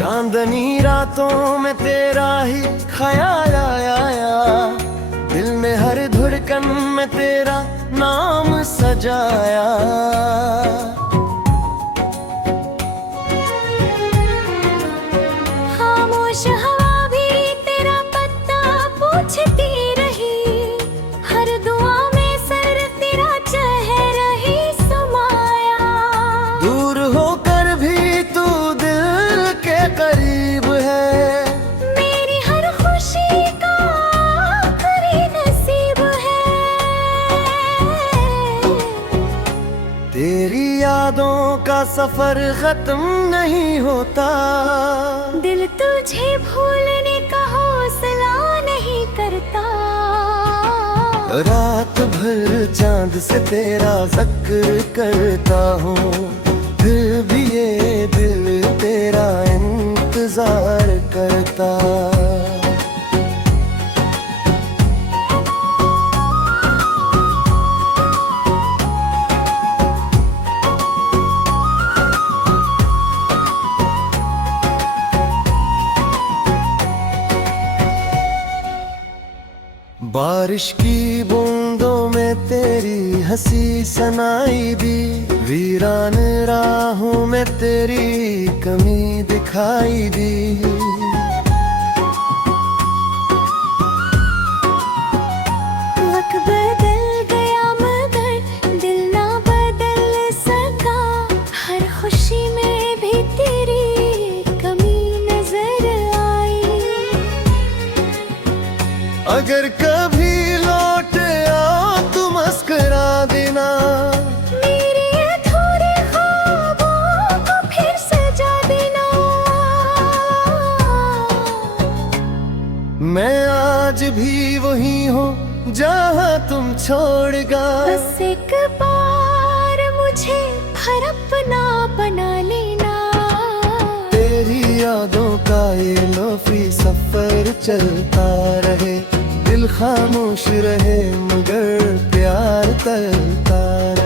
चांदनी रातों में तेरा ही ख्याल आया, दिल में हर धड़कन में तेरा नाम सजाया। खामोश हवा भी तेरा पत्ता पूछती रही, हर दुआ में सर तेरा चेहरा ही समाया। दूर होकर भी तू दिल के करीब है, मेरी हर खुशी का आखिरी नसीब है। तेरी यादों का सफर खत्म नहीं होता, दिल तुझे भूलने का हौसला नहीं करता। रात भर चांद से तेरा जिक्र करता हूँ, फिर भी ये दिल तेरा इंतजार करता। बारिश की बूंदों में तेरी हंसी सनाई दी, वीरान राहों में तेरी कमी दिखाई दी। वक्त बदल गया मगर दिल ना बदल सका, हर खुशी में भी तेरी कमी नजर आई। अगर कभी लौट आओ तो मुस्कुरा देना, मेरे अधूरे ख्वाबों को फिर सजा देना। मैं आज भी वही हूँ जहाँ तुम छोड़ गए। बस एक बार मुझे फिर अपना बना लेना। तेरी यादों का ये लोफी सफर चलता रहे, दिल खामोश रहे मगर प्यार तलता रहे।